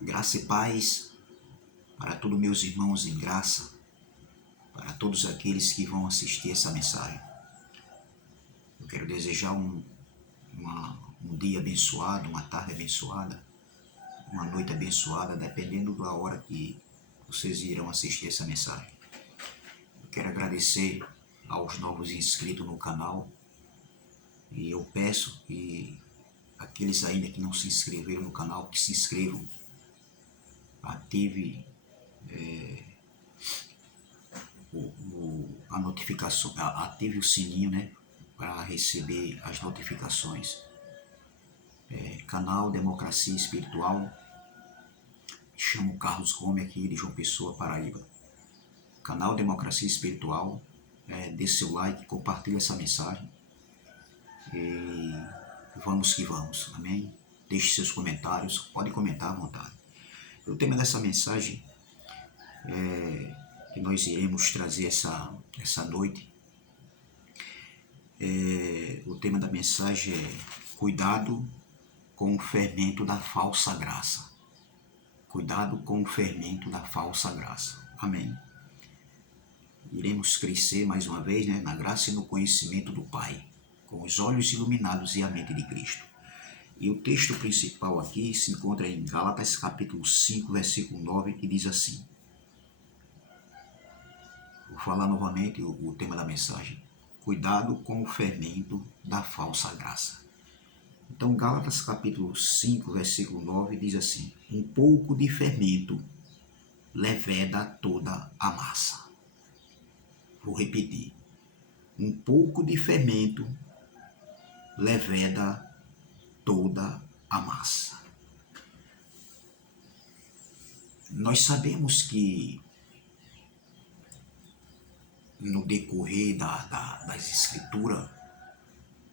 Graça e paz para todos meus irmãos em graça, para todos aqueles que vão assistir essa mensagem. Eu quero desejar um dia abençoado, uma tarde abençoada, uma noite abençoada, dependendo da hora que vocês irão assistir essa mensagem. Eu quero agradecer aos novos inscritos no canal e eu peço que aqueles ainda que não se inscreveram no canal, que se inscrevam, ative a notificação, ative o sininho, né, para receber as notificações. Canal Democracia Espiritual, chamo Carlos Gomes aqui de João Pessoa, Paraíba. Canal Democracia Espiritual, dê seu like, compartilhe essa mensagem e vamos que vamos, amém? Deixe seus comentários, pode comentar à vontade. O tema dessa mensagem que nós iremos trazer essa noite, o tema da mensagem é cuidado com o fermento da falsa graça. Cuidado com o fermento da falsa graça. Amém. Iremos crescer mais uma vez, né, na graça e no conhecimento do Pai, com os olhos iluminados e a mente de Cristo. E o texto principal aqui se encontra em Gálatas capítulo 5, versículo 9, que diz assim. Vou falar novamente o tema da mensagem. Cuidado com o fermento da falsa graça. Então, Gálatas capítulo 5, versículo 9, diz assim: um pouco de fermento leveda toda a massa. Vou repetir. Um pouco de fermento leveda toda a massa. Nós sabemos que no decorrer das escrituras,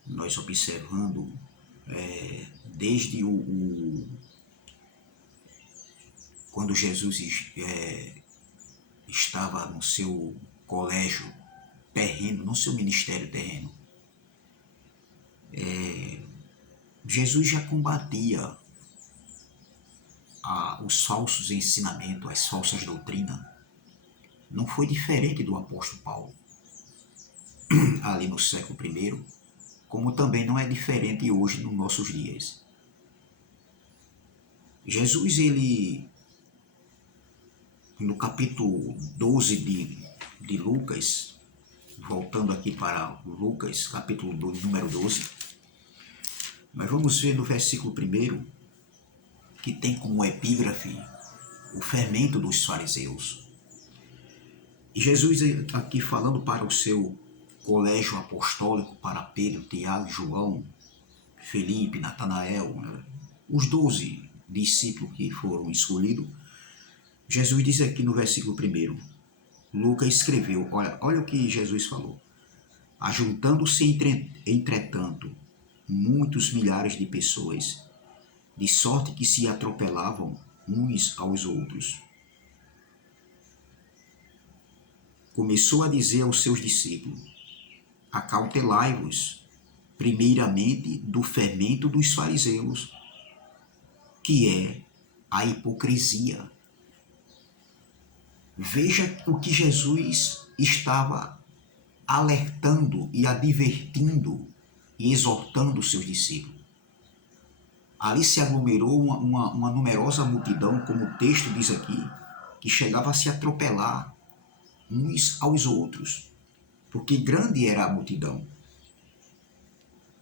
nós observando desde quando Jesus estava no seu colégio terreno, no seu ministério terreno, Jesus já combatia os falsos ensinamentos, as falsas doutrinas. Não foi diferente do apóstolo Paulo, ali no século I, como também não é diferente hoje nos nossos dias. Jesus, ele, no capítulo 12 de Lucas, voltando aqui para Lucas, capítulo 2, número 12, nós vamos ver no versículo 1, que tem como epígrafe o fermento dos fariseus. E Jesus aqui falando para o seu colégio apostólico, para Pedro, Tiago, João, Felipe, Natanael, os 12 discípulos que foram escolhidos, Jesus diz aqui no versículo 1, Lucas escreveu, olha o que Jesus falou. Ajuntando-se entretanto muitos milhares de pessoas, de sorte que se atropelavam uns aos outros. Começou a dizer aos seus discípulos: acautelai-vos, primeiramente, do fermento dos fariseus, que é a hipocrisia. Veja o que Jesus estava alertando e advertindo e exortando os seus discípulos. Ali se aglomerou uma numerosa multidão, como o texto diz aqui, que chegava a se atropelar uns aos outros, porque grande era a multidão.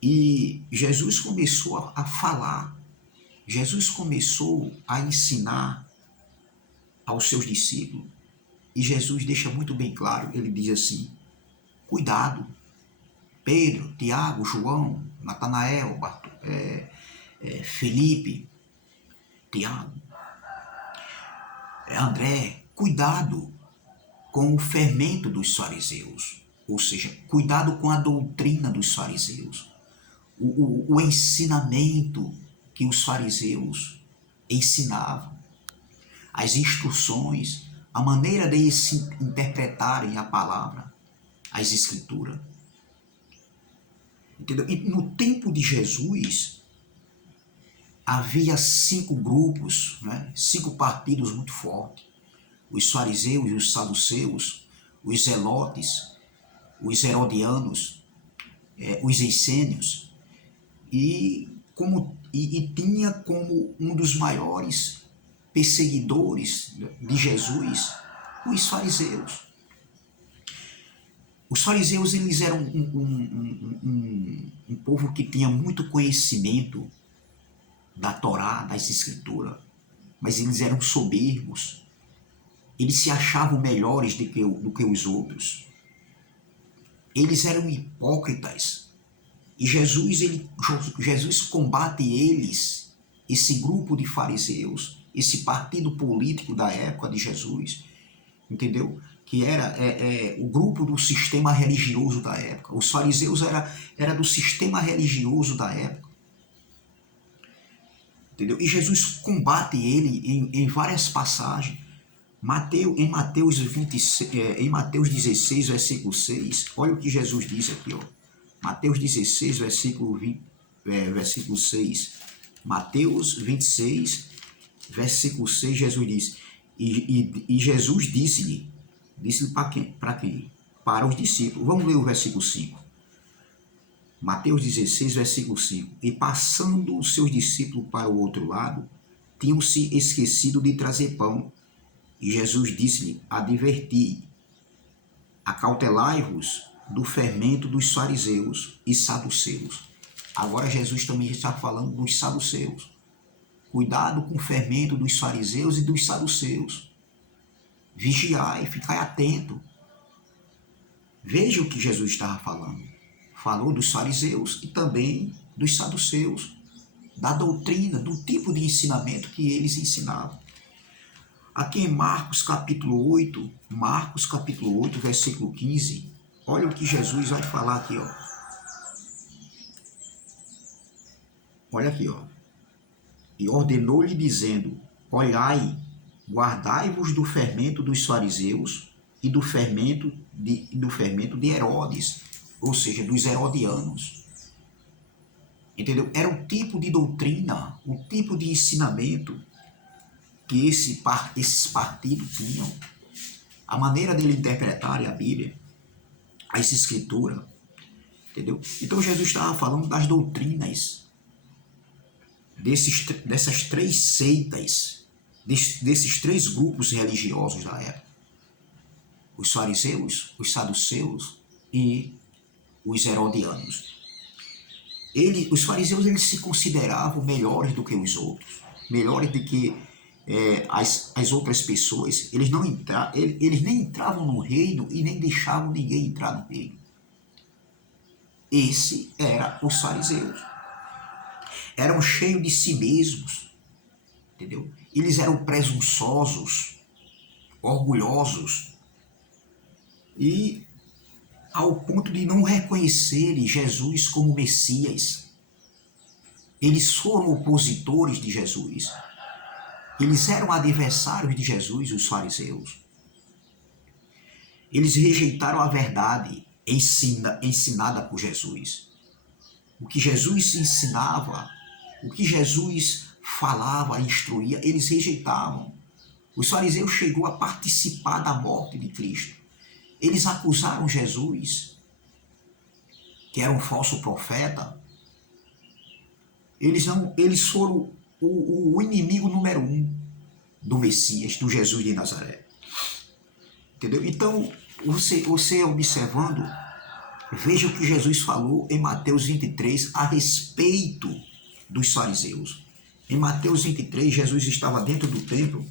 E Jesus começou a falar, Jesus começou a ensinar aos seus discípulos, e Jesus deixa muito bem claro, ele diz assim: cuidado, Pedro, Tiago, João, Natanael, Felipe, Tiago, André, cuidado com o fermento dos fariseus, ou seja, cuidado com a doutrina dos fariseus, o ensinamento que os fariseus ensinavam, as instruções, a maneira de eles interpretarem a palavra, as escrituras. Entendeu? E no tempo de Jesus, havia 5 grupos, né? 5 partidos muito fortes. Os fariseus e os saduceus, os zelotes, os herodianos, os essênios, e tinha como um dos maiores perseguidores de Jesus os fariseus. Os fariseus, eles eram um povo que tinha muito conhecimento da Torá, das Escrituras, mas eles eram soberbos, eles se achavam melhores do que os outros, eles eram hipócritas, e Jesus combate eles, esse grupo de fariseus, esse partido político da época de Jesus, entendeu? Que era o grupo do sistema religioso da época. Os fariseus era do sistema religioso da época. Entendeu? E Jesus combate ele em várias passagens. Em Mateus 16, versículo 6, olha o que Jesus diz aqui. Ó. Mateus 16, versículo 6. Mateus 26, versículo 6, Jesus diz, e Jesus disse-lhe para quem? Para os discípulos. Vamos ler o versículo 5. Mateus 16, versículo 5. E passando os seus discípulos para o outro lado, tinham-se esquecido de trazer pão. E Jesus disse-lhe, adverti, acautelai-vos do fermento dos fariseus e saduceus. Agora Jesus também está falando dos saduceus. Cuidado com o fermento dos fariseus e dos saduceus. Vigiai, ficai atento. Veja o que Jesus estava falando. Falou dos fariseus e também dos saduceus, da doutrina, do tipo de ensinamento que eles ensinavam. Aqui em Marcos capítulo 8, versículo 15, olha o que Jesus vai falar aqui, ó. Olha aqui, ó. E ordenou-lhe dizendo, olhai, guardai-vos do fermento dos fariseus e do fermento de Herodes, ou seja, dos herodianos. Entendeu? Era o tipo de doutrina, o tipo de ensinamento que esses partidos tinham, a maneira dele interpretarem a Bíblia, as Escrituras, entendeu? Então Jesus estava falando das doutrinas dessas 3 seitas, desses 3 grupos religiosos da época: os fariseus, os saduceus e os herodianos. Os fariseus, eles se consideravam melhores do que os outros, melhores do que as outras pessoas. Eles nem entravam no reino e nem deixavam ninguém entrar no reino. Esse era os fariseus. Eram cheios de si mesmos, entendeu? Eles eram presunçosos, orgulhosos, e ao ponto de não reconhecerem Jesus como Messias. Eles foram opositores de Jesus. Eles eram adversários de Jesus, os fariseus. Eles rejeitaram a verdade ensinada por Jesus. O que Jesus ensinava, o que Jesus falava, instruía, eles rejeitavam. Os fariseus chegou a participar da morte de Cristo. Eles acusaram Jesus, que era um falso profeta. Eles foram o inimigo número 1 do Messias, do Jesus de Nazaré. Entendeu? Então, você observando, veja o que Jesus falou em Mateus 23 a respeito dos fariseus. Em Mateus 23, Jesus estava dentro do templo.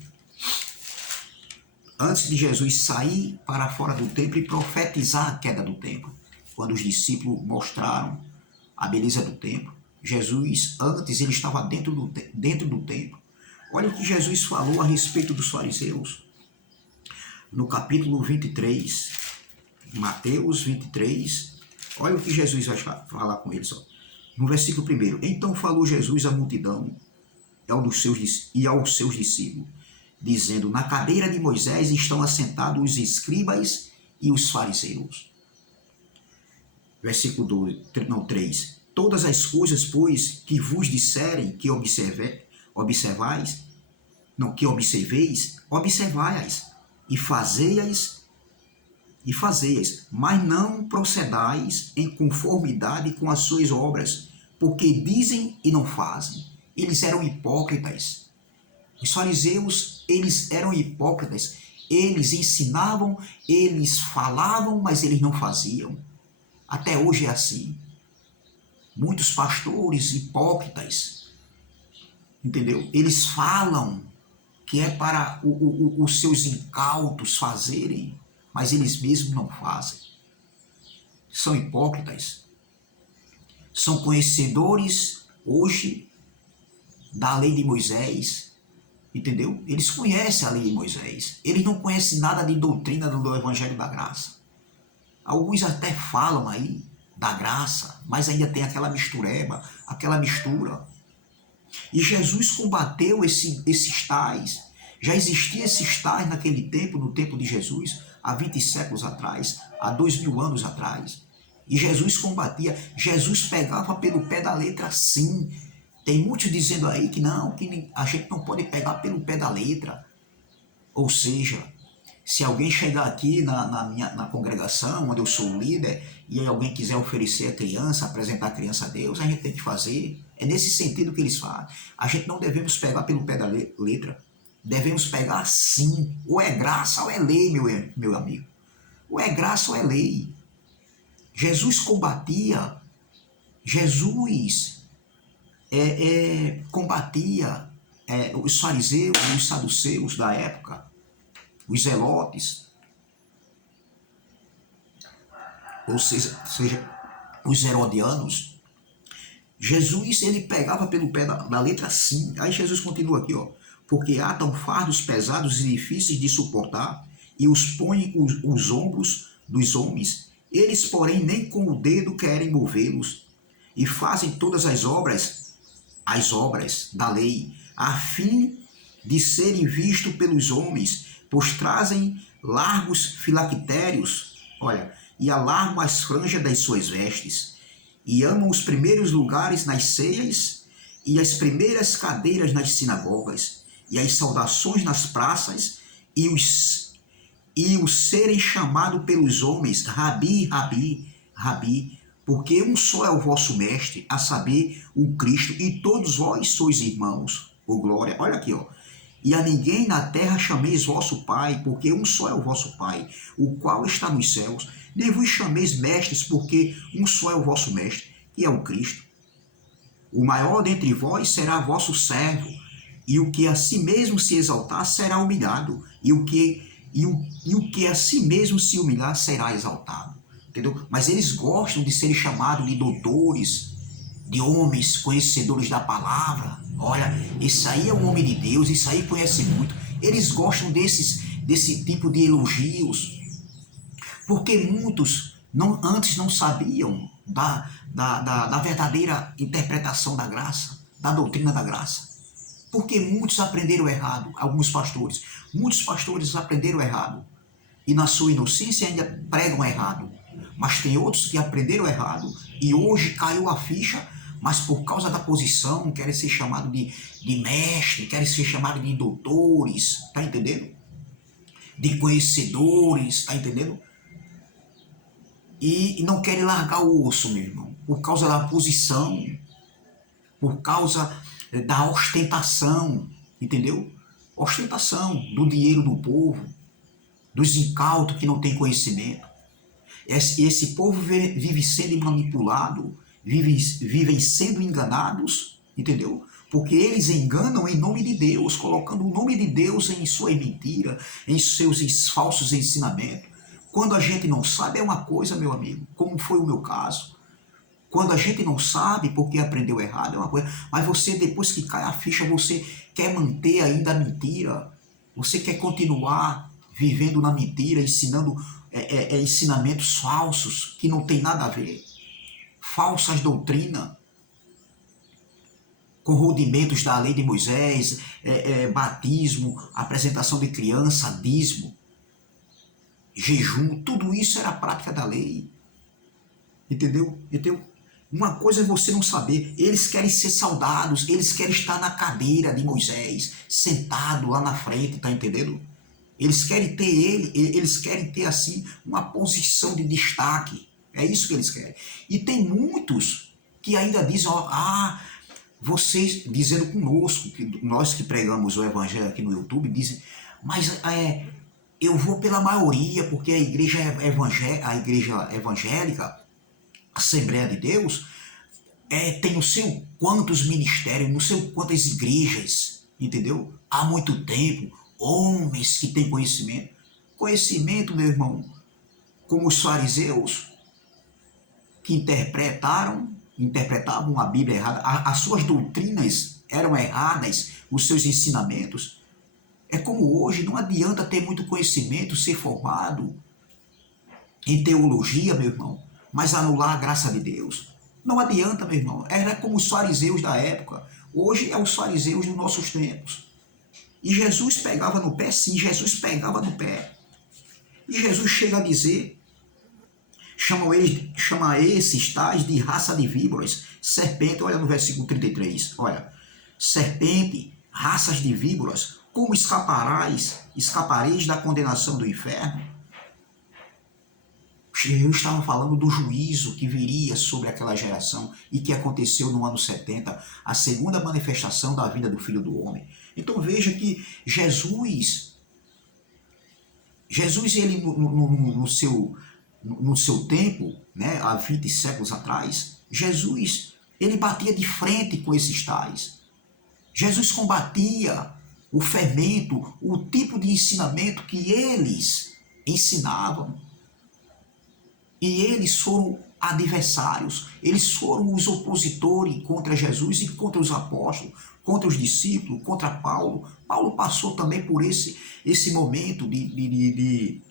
Antes de Jesus sair para fora do templo e profetizar a queda do templo, quando os discípulos mostraram a beleza do templo, Jesus, antes, ele estava dentro do templo. Olha o que Jesus falou a respeito dos fariseus. No capítulo 23, Mateus 23, olha o que Jesus vai falar com eles. Ó. No versículo 1, então falou Jesus à multidão e aos seus discípulos, dizendo, na cadeira de Moisés estão assentados os escribas e os fariseus. Versículo 3. todas as coisas, pois, que vos disserem que observais, não, que observai-as e fazei-as, mas não procedais em conformidade com as suas obras, porque dizem e não fazem. Eles eram hipócritas. Os fariseus, eles eram hipócritas. Eles ensinavam, eles falavam, mas eles não faziam. Até hoje é assim. Muitos pastores hipócritas, entendeu? Eles falam que é para os seus incautos fazerem, mas eles mesmos não fazem. São hipócritas. São conhecedores hoje da lei de Moisés, entendeu? Eles conhecem a lei de Moisés. Eles não conhecem nada de doutrina do Evangelho da Graça. Alguns até falam aí da graça, mas ainda tem aquela mistureba, aquela mistura. E Jesus combateu esses tais. Já existia esses tais naquele tempo, no tempo de Jesus, há 20 séculos atrás, há 2000 anos atrás. E Jesus combatia, Jesus pegava pelo pé da letra, sim. Tem muitos dizendo aí que não, que a gente não pode pegar pelo pé da letra. Ou seja, se alguém chegar aqui na congregação, onde eu sou o líder, e aí alguém quiser oferecer a criança, apresentar a criança a Deus, a gente tem que fazer. É nesse sentido que eles falam. A gente não devemos pegar pelo pé da letra. Devemos pegar sim. Ou é graça ou é lei, meu amigo. Ou é graça ou é lei. Jesus combatia. Jesus combatia os fariseus, os saduceus da época, os zelotes, ou seja, os herodianos. Jesus, ele pegava pelo pé da letra sim. Aí Jesus continua aqui, ó. Porque atam fardos pesados e difíceis de suportar e os põem os ombros dos homens. Eles, porém, nem com o dedo querem movê-los e fazem todas as obras da lei, a fim de serem vistos pelos homens, pois trazem largos filactérios, olha, e alargam as franjas das suas vestes, e amam os primeiros lugares nas ceias e as primeiras cadeiras nas sinagogas, e as saudações nas praças, e o serem chamado pelos homens, Rabi, Rabi, Rabi, porque um só é o vosso mestre, a saber, o Cristo, e todos vós sois irmãos. Ô glória, olha aqui, ó. E a ninguém na terra chameis vosso Pai, porque um só é o vosso Pai, o qual está nos céus. Nem vos chameis mestres, porque um só é o vosso mestre, que é o Cristo. O maior dentre vós será vosso servo, e o que a si mesmo se exaltar será humilhado, e o que a si mesmo se humilhar será exaltado. Entendeu? Mas eles gostam de serem chamados de doutores, de homens conhecedores da palavra. Olha, esse aí é um homem de Deus, isso aí conhece muito. Eles gostam desse tipo de elogios, porque muitos antes não sabiam da verdadeira interpretação da graça, da doutrina da graça. Porque muitos aprenderam errado, muitos pastores aprenderam errado, e na sua inocência ainda pregam errado. Mas tem outros que aprenderam errado e hoje caiu a ficha, mas por causa da posição querem ser chamados de mestre, querem ser chamados de doutores, tá entendendo? De conhecedores, tá entendendo? E não querem largar o osso, meu irmão, por causa da posição, por causa da ostentação, entendeu? Ostentação do dinheiro do povo, dos incautos que não têm conhecimento. Esse povo vive sendo manipulado, vivem sendo enganados, entendeu? Porque eles enganam em nome de Deus, colocando o nome de Deus em suas mentiras, em seus falsos ensinamentos. Quando a gente não sabe é uma coisa, meu amigo, como foi o meu caso. Quando a gente não sabe porque aprendeu errado é uma coisa, mas você, depois que cai a ficha, você quer manter ainda a mentira, você quer continuar vivendo na mentira, ensinando ensinamentos falsos que não tem nada a ver, falsas doutrinas, com rudimentos da lei de Moisés, batismo, apresentação de criança, dízimo, jejum, tudo isso era a prática da lei, entendeu? Uma coisa é você não saber, eles querem ser saudados, eles querem estar na cadeira de Moisés, sentado lá na frente, tá entendendo? Eles querem ter eles querem ter assim uma posição de destaque. É isso que eles querem. E tem muitos que ainda dizem, ó, vocês, dizendo conosco, que nós que pregamos o evangelho aqui no YouTube, dizem, mas eu vou pela maioria, porque a igreja evangélica, Assembleia de Deus, tem não sei quantos ministérios, não sei quantas igrejas, entendeu? Há muito tempo, homens que têm conhecimento. Conhecimento, meu irmão, como os fariseus, que interpretavam a Bíblia errada, as suas doutrinas eram erradas, os seus ensinamentos. É como hoje, não adianta ter muito conhecimento, ser formado em teologia, meu irmão, mas anular a graça de Deus. Não adianta, meu irmão. Era como os fariseus da época. Hoje é os fariseus dos nossos tempos. E Jesus pegava no pé, sim, Jesus pegava no pé. E Jesus chega a dizer, chama esses tais de raça de víboras, serpente, olha no versículo 33, olha, serpente, raças de víboras, como escapareis da condenação do inferno? Eu estava falando do juízo que viria sobre aquela geração e que aconteceu no ano 70, a segunda manifestação da vinda do Filho do Homem. Então veja que Jesus ele no seu tempo, né, há 20 séculos atrás, Jesus ele batia de frente com esses tais. Jesus combatia o fermento, o tipo de ensinamento que eles ensinavam. E eles foram adversários, eles foram os opositores contra Jesus e contra os apóstolos, contra os discípulos, contra Paulo. Paulo passou também por esse momento de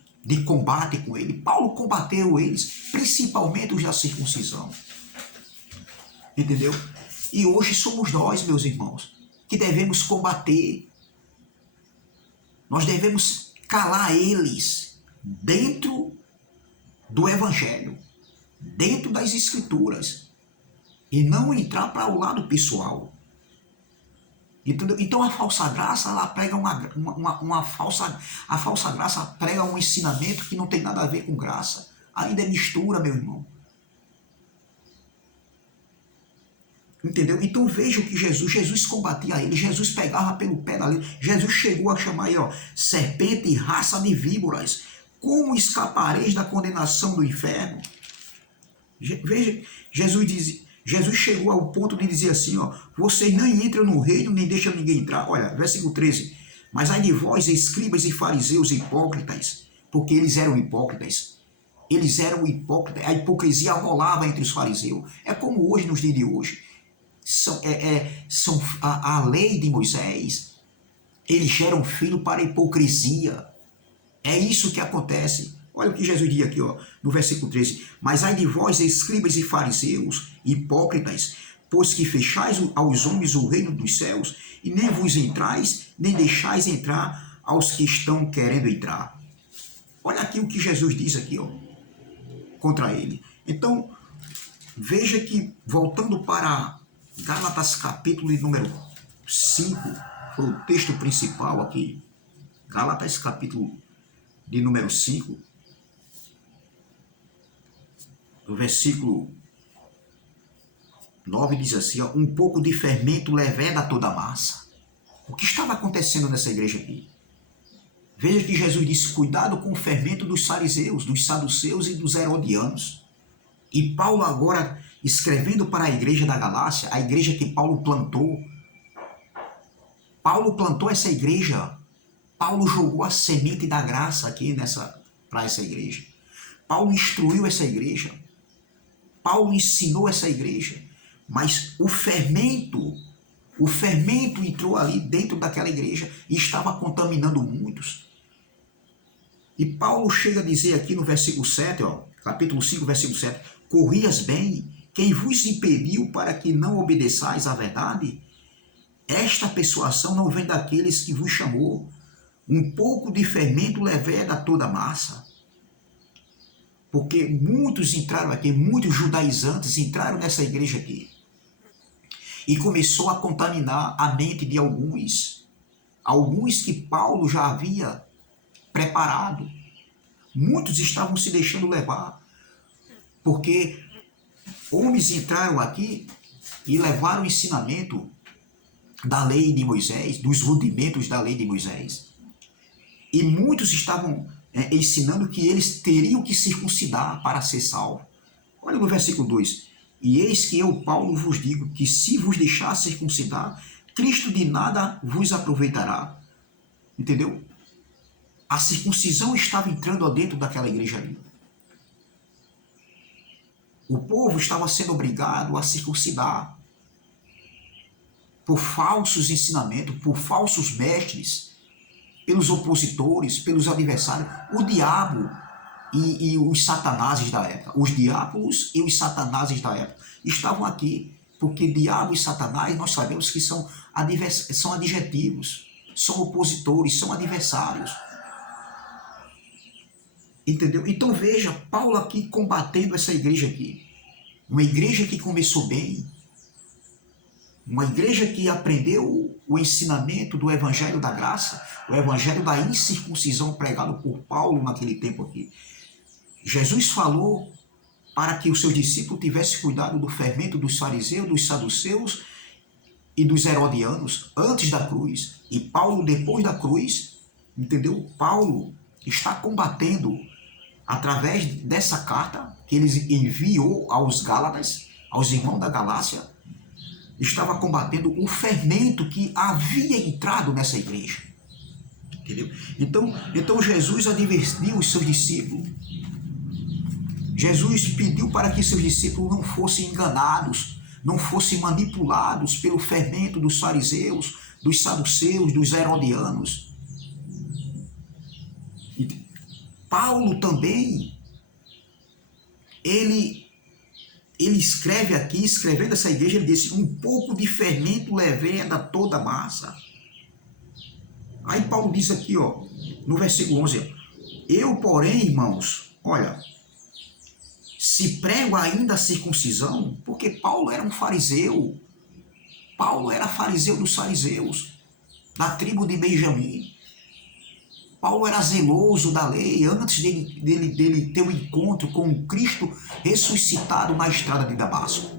combate com ele. Paulo combateu eles, principalmente os da circuncisão. Entendeu? E hoje somos nós, meus irmãos, que devemos combater. Nós devemos calar eles dentro do Evangelho, dentro das Escrituras, e não entrar para o lado pessoal. Entendeu? Então a falsa graça, ela prega a falsa graça prega um ensinamento que não tem nada a ver com graça. Ainda é mistura, meu irmão. Entendeu? Então veja o que Jesus combatia ele, Jesus pegava pelo pé da lei, Jesus chegou a chamar aí, ó, serpente e raça de víboras. Como escapareis da condenação do inferno? Veja, Jesus chegou ao ponto de dizer assim, ó, vocês nem entram no reino, nem deixam ninguém entrar. Olha, versículo 13. Mas ai de vós, escribas e fariseus hipócritas, porque eles eram hipócritas. Eles eram hipócritas, a hipocrisia rolava entre os fariseus. É como hoje, nos dias de hoje. A lei de Moisés, eles geram filho para a hipocrisia. É isso que acontece. Olha o que Jesus diz aqui, ó, no versículo 13. Mas ai de vós, escribas e fariseus, hipócritas, pois que fechais aos homens o reino dos céus, e nem vos entrais, nem deixais entrar aos que estão querendo entrar. Olha aqui o que Jesus diz aqui, ó, contra ele. Então, veja que, voltando para Gálatas capítulo número 5, foi o texto principal aqui, Gálatas capítulo de número 5, o versículo 9 diz assim, ó, um pouco de fermento leveda toda a massa. O que estava acontecendo nessa igreja aqui? Veja que Jesus disse, cuidado com o fermento dos fariseus, dos saduceus e dos herodianos. E Paulo agora, escrevendo para a igreja da Galácia, a igreja que Paulo plantou essa igreja. Paulo jogou a semente da graça aqui para essa igreja. Paulo instruiu essa igreja. Paulo ensinou essa igreja. Mas o fermento entrou ali dentro daquela igreja e estava contaminando muitos. E Paulo chega a dizer aqui no versículo 7, ó, capítulo 5, versículo 7, corrias bem, quem vos impediu para que não obedeçais à verdade? Esta persuasão não vem daqueles que vos chamou. Um pouco de fermento leveda toda a massa. Porque muitos entraram aqui, muitos judaizantes entraram nessa igreja aqui. E começou a contaminar a mente de alguns que Paulo já havia preparado. Muitos estavam se deixando levar, porque homens entraram aqui e levaram o ensinamento da lei de Moisés, dos rudimentos da lei de Moisés. E muitos estavam ensinando que eles teriam que circuncidar para ser salvos. Olha no versículo 2. E eis que eu, Paulo, vos digo que se vos deixar circuncidar, Cristo de nada vos aproveitará. Entendeu? A circuncisão estava entrando dentro daquela igreja ali. O povo estava sendo obrigado a circuncidar por falsos ensinamentos, por falsos mestres, pelos opositores, pelos adversários, o diabo e os satanases da época. Os diabos e os satanases da época estavam aqui, porque diabo e satanás nós sabemos que são adjetivos, são opositores, são adversários. Entendeu? Então veja, Paulo aqui combatendo essa igreja aqui. Uma igreja que começou bem, uma igreja que aprendeu o ensinamento do evangelho da graça, o evangelho da incircuncisão pregado por Paulo naquele tempo aqui. Jesus falou para que os seus discípulos tivessem cuidado do fermento dos fariseus, dos saduceus e dos herodianos antes da cruz. E Paulo, depois da cruz, entendeu? Paulo está combatendo através dessa carta que ele enviou aos Gálatas, aos irmãos da Galácia, estava combatendo o fermento que havia entrado nessa igreja. Entendeu? Então Jesus advertiu os seus discípulos. Jesus pediu para que seus discípulos não fossem enganados, não fossem manipulados pelo fermento dos fariseus, dos saduceus, dos herodianos. Paulo também, ele escreve aqui, escrevendo essa igreja, ele disse, um pouco de fermento leveda toda a massa. Aí Paulo diz aqui, ó, no versículo 11, eu, porém, irmãos, olha, se prego ainda a circuncisão, porque Paulo era um fariseu, Paulo era fariseu dos fariseus, da tribo de Benjamim. Paulo era zeloso da lei antes dele ter um encontro com o Cristo ressuscitado na estrada de Damasco.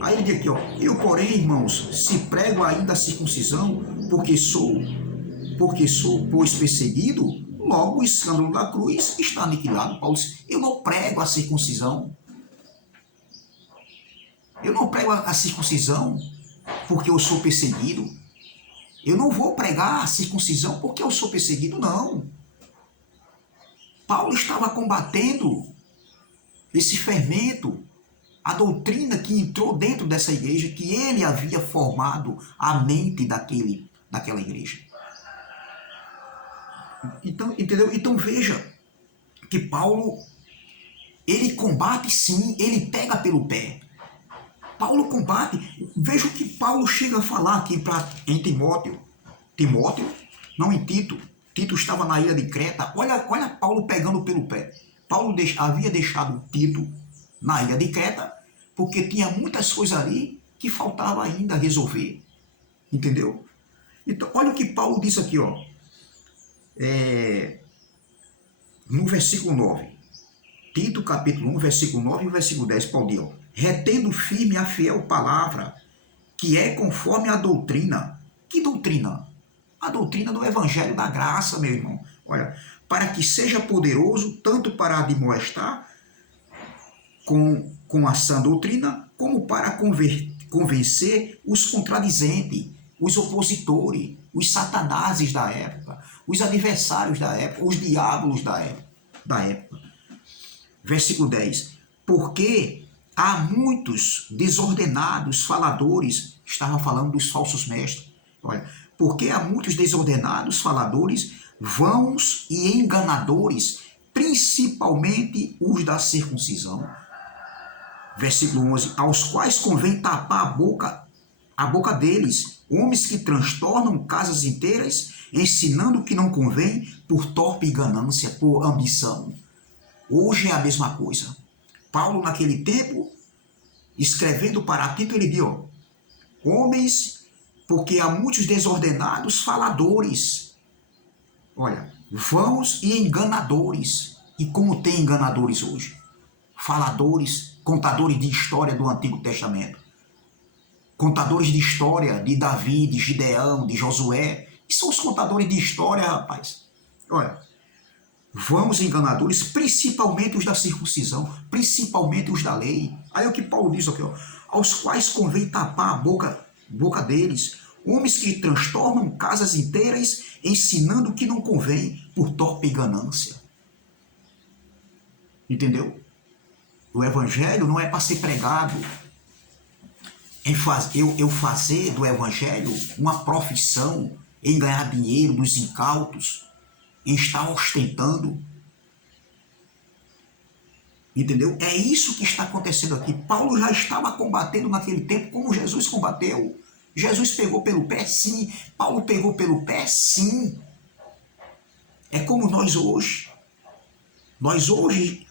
Aí ele diz aqui, ó, eu, porém, irmãos, se prego ainda a circuncisão, porque sou, pois, perseguido, logo o escândalo da cruz está aniquilado. Paulo disse, eu não prego a circuncisão. Eu não prego a circuncisão porque eu sou perseguido. Eu não vou pregar a circuncisão porque eu sou perseguido, não. Paulo estava combatendo esse fermento, a doutrina que entrou dentro dessa igreja, que ele havia formado a mente daquela igreja. Então, entendeu? Então veja que Paulo, ele combate sim, ele pega pelo pé. Paulo combate, veja o que Paulo chega a falar aqui em Timóteo, não em Tito. Tito estava na ilha de Creta. Olha Paulo pegando pelo pé. Paulo havia deixado Tito na ilha de Creta porque tinha muitas coisas ali que faltava ainda resolver. Entendeu? Então, olha o que Paulo diz aqui, ó. No versículo 9. Tito, capítulo 1, versículo 9 e versículo 10, Paulo diz, ó, retendo firme a fiel palavra, que é conforme a doutrina. Que doutrina? A doutrina do evangelho da graça, meu irmão. Olha, para que seja poderoso tanto para admoestar com a sã doutrina, como para convencer os contradizentes, os opositores, os satanases da época, os adversários da época, os diabos da época. Versículo 10. Porque há muitos desordenados faladores, estava falando dos falsos mestres, olha, porque há muitos desordenados faladores, vãos e enganadores, principalmente os da circuncisão. Versículo 11, aos quais convém tapar a boca deles, homens que transtornam casas inteiras, ensinando o que não convém por torpe ganância, por ambição. Hoje é a mesma coisa. Paulo, naquele tempo, escrevendo para Tito, ele diz, ó, homens, porque há muitos desordenados faladores. Olha, vãos e enganadores. E como tem enganadores hoje? Faladores, contadores de história do Antigo Testamento. Contadores de história de Davi, de Gideão, de Josué. Que são os contadores de história, rapaz. Olha, vãos e enganadores, principalmente os da circuncisão, principalmente os da lei. Aí é o que Paulo diz aqui, ó, aos quais convém tapar a boca deles, homens que transtornam casas inteiras, ensinando o que não convém por torpe ganância. Entendeu? O evangelho não é para ser pregado, eu fazer do evangelho uma profissão, em ganhar dinheiro dos incautos, em estar ostentando. Entendeu? É isso que está acontecendo aqui. Paulo já estava combatendo naquele tempo como Jesus combateu. Jesus pegou pelo pé, sim. Paulo pegou pelo pé, sim. É como nós hoje. Nós hoje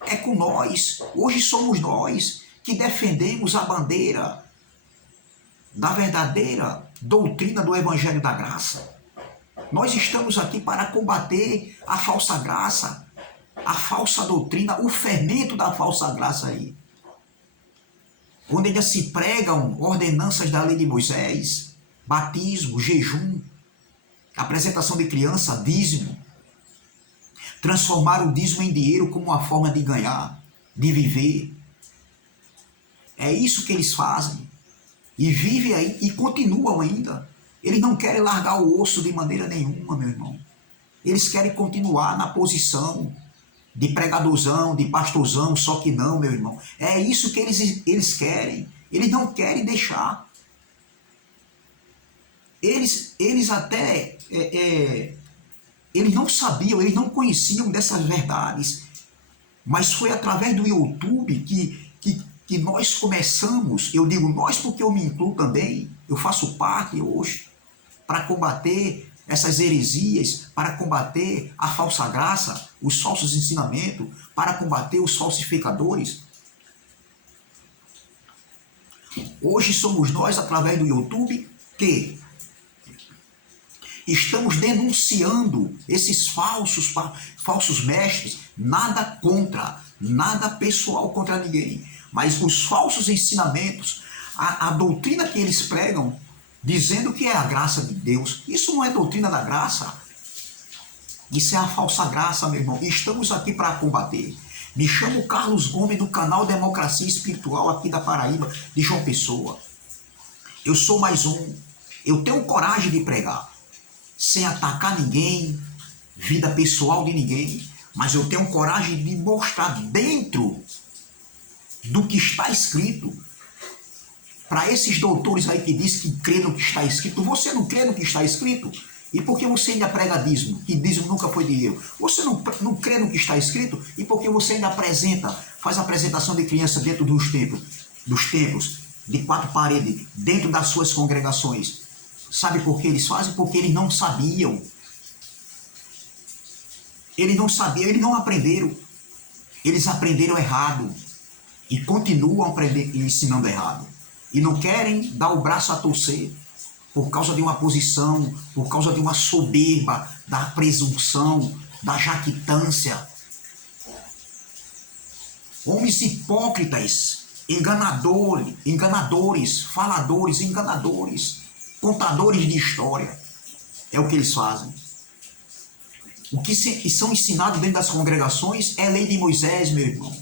é com nós. Hoje somos nós que defendemos a bandeira da verdadeira doutrina do Evangelho da Graça. Nós estamos aqui para combater a falsa graça, a falsa doutrina, o fermento da falsa graça aí. Onde ainda se pregam ordenanças da lei de Moisés, batismo, jejum, apresentação de criança, dízimo. Transformar o dízimo em dinheiro como uma forma de ganhar, de viver. É isso que eles fazem. E vivem aí e continuam ainda. Eles não querem largar o osso de maneira nenhuma, meu irmão. Eles querem continuar na posição de pregadorzão, de pastorzão, só que não, meu irmão. É isso que eles querem. Eles não querem deixar. Eles até... eles não sabiam, eles não conheciam dessas verdades. Mas foi através do YouTube que nós começamos, eu digo nós porque eu me incluo também, eu faço parte hoje, para combater essas heresias, para combater a falsa graça, os falsos ensinamentos, para combater os falsificadores. Hoje somos nós, através do YouTube, que estamos denunciando esses falsos mestres, nada contra, nada pessoal contra ninguém, mas os falsos ensinamentos, a doutrina que eles pregam, dizendo que é a graça de Deus, isso não é doutrina da graça, isso é a falsa graça, meu irmão, e estamos aqui para combater. Me chamo Carlos Gomes, do canal Democracia Espiritual, aqui da Paraíba, de João Pessoa. Eu sou mais um, eu tenho coragem de pregar, sem atacar ninguém, vida pessoal de ninguém, mas eu tenho coragem de mostrar dentro do que está escrito, para esses doutores aí que dizem que crê no que está escrito. Você não crê no que está escrito? E por que você ainda prega dízimo? Que dízimo nunca foi dinheiro. Você não crê no que está escrito? E por que você ainda faz apresentação de criança dentro dos templos, de 4 paredes, dentro das suas congregações? Sabe por que eles fazem? Porque eles não sabiam. Eles não sabiam, eles não aprenderam. Eles aprenderam errado. E continuam ensinando errado. E não querem dar o braço a torcer por causa de uma posição, por causa de uma soberba, da presunção, da jactância. Homens hipócritas, enganadores, faladores, enganadores, contadores de história. É o que eles fazem. O que são ensinados dentro das congregações é a lei de Moisés, meu irmão.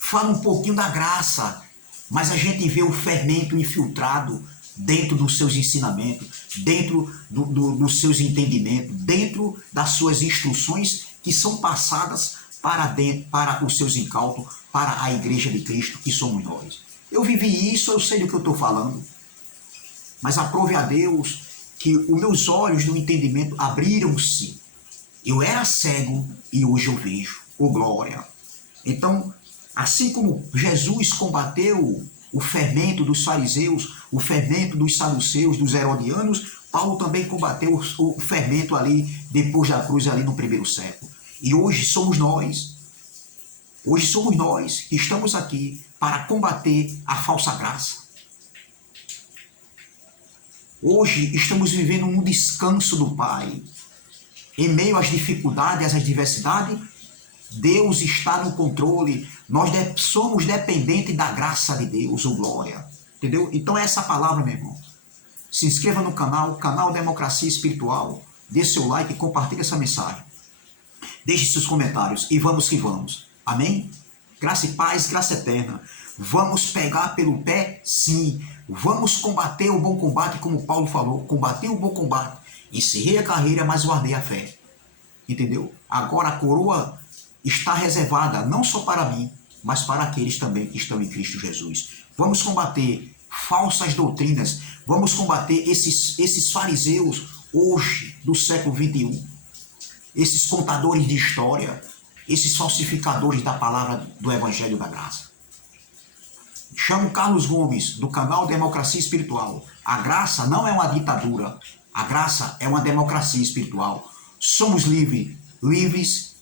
Fala um pouquinho da graça, mas a gente vê o fermento infiltrado dentro dos seus ensinamentos, dentro dos seus entendimentos, dentro das suas instruções que são passadas para os seus incautos, para a igreja de Cristo, que somos nós. Eu vivi isso, eu sei do que eu estou falando. Mas aprove a Deus que os meus olhos do entendimento abriram-se. Eu era cego e hoje eu vejo. Oh, glória! Então, assim como Jesus combateu o fermento dos fariseus, o fermento dos saduceus, dos herodianos, Paulo também combateu o fermento ali, depois da cruz, ali no primeiro século. E hoje somos nós que estamos aqui para combater a falsa graça. Hoje estamos vivendo um descanso do Pai. Em meio às dificuldades, às adversidades, Deus está no controle. Nós somos dependentes da graça de Deus, ou glória. Entendeu? Então é essa palavra, meu irmão. Se inscreva no canal Democracia Espiritual. Dê seu like e compartilhe essa mensagem. Deixe seus comentários e vamos que vamos. Amém? Graça e paz, graça eterna. Vamos pegar pelo pé? Sim. Vamos combater o bom combate, como Paulo falou. Combater o bom combate. Encerrei a carreira, mas guardei a fé. Entendeu? Agora a coroa está reservada não só para mim, mas para aqueles também que estão em Cristo Jesus. Vamos combater falsas doutrinas. Vamos combater esses fariseus hoje, do século 21. Esses contadores de história. Esses falsificadores da palavra do Evangelho da Graça. Chamo Carlos Gomes, do canal Democracia Espiritual. A graça não é uma ditadura. A graça é uma democracia espiritual. Somos livres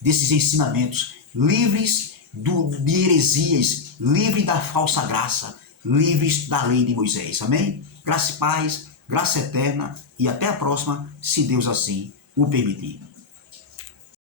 desses ensinamentos, livres de heresias, livres da falsa graça, livres da lei de Moisés. Amém? Graça e paz, graça eterna e até a próxima, se Deus assim o permitir.